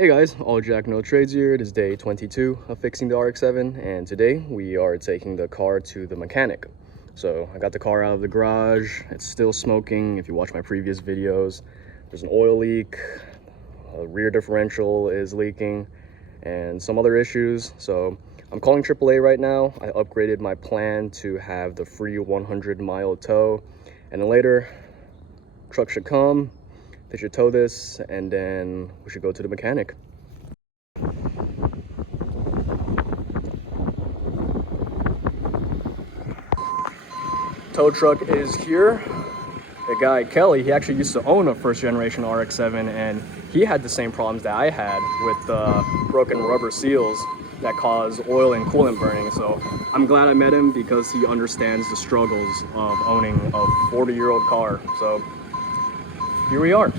Hey guys, all Jack No Trades here. It is day 22 of fixing the RX-7, and today we are taking the car to the mechanic. So I got the car out of the garage. It's still smoking. If you watch my previous videos, there's an oil leak, a rear differential is leaking, and some other issues. So I'm calling AAA right now. I upgraded my plan to have the free 100-mile tow, and then later truck should come. They should tow this, and then we should go to the mechanic. Tow truck is here. The guy, Kelly, he actually used to own a first generation RX-7, and he had the same problems that I had with the broken rubber seals that cause oil and coolant burning. So I'm glad I met him because he understands the struggles of owning a 40-year-old car. So here we are.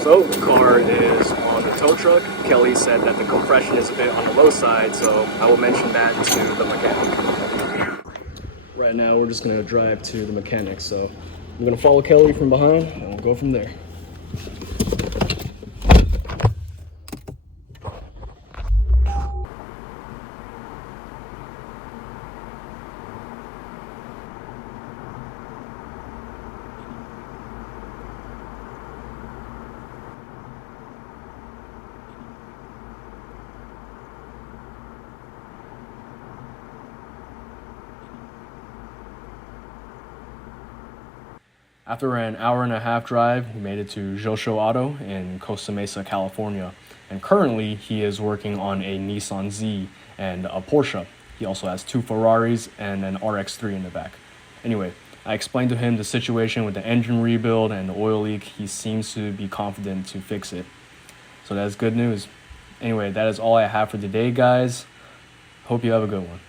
So the car is on the tow truck. Kelly said that the compression is a bit on the low side, so I will mention that to the mechanic. Right now we're just gonna drive to the mechanic, so I'm gonna follow Kelly from behind and we'll go from there. After an hour-and-a-half drive, we made it to Josho Auto in Costa Mesa, California. And currently, he is working on a Nissan Z and a Porsche. He also has 2 Ferraris and an RX-3 in the back. Anyway, I explained to him the situation with the engine rebuild and the oil leak. He seems to be confident to fix it. So that's good news. Anyway, that is all I have for today, guys. Hope you have a good one.